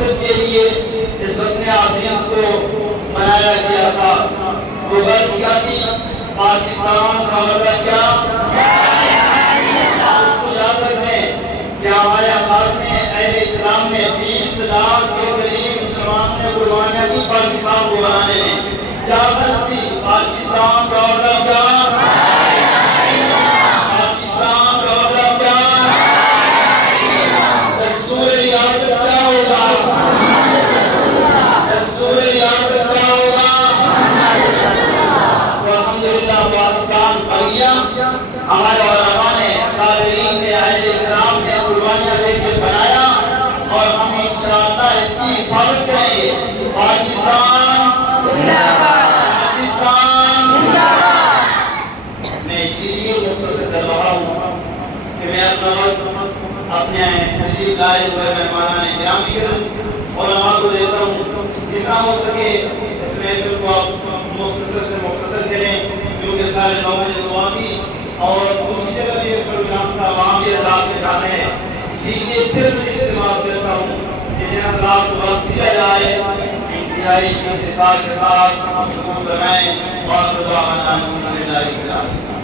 مقصد کے لیے اس وطن عزیز کو بنایا گیا تھا۔ وہ غرض کیا تھی؟ پاکستان کا مطلب کیا؟ اس کو یاد رکھیں کہ ہمارے آقا نے اہل اسلام نے 20 لاکھ کے قریب مسلمانوں نے قربانیاں دی پاکستان کو بنانے میں۔ کیا غرض تھی؟ پاکستان کا مطلب کیا؟ پاکستان کا مطلب کیا؟ دستور ریاست کیا ہوگا؟ دستور ریاست کیا ہوگا؟ تو الحمدللہ پاکستان بن گیا۔ ہمارے علماء نے، قادرین نے، اہل اسلام نے قربانیاں دے کے بنایا اور ہم انشاءاللہ اس کی حفاظت کریں گے۔ پاکستان زندہ باد! پاکستان زندہ باد! میں اسی لیے مختصر کر رہا ہوں کہ میں اپنا وقت اپنے تشریف لائے ہوئے مہمانان کرام کی خدمت علماء کو دیتا ہوں۔ جتنا ہو سکے اس محفل کو آپ مختصر سے مختصر کریں، کیونکہ سارے 9 بجے دعا تھی اور اسی جگہ بھی پروگرام تھا، وہاں بھی حضرات کے جانے ہیں۔ اسی لیے پھر میں التماس کرتا ہوں کہ جن حضرات کو وقت دیا جائے انتہائی انتصار کے ساتھ گفتگو فرمائیں۔ وآخر دعوانا الحمدللہ رب العالمین۔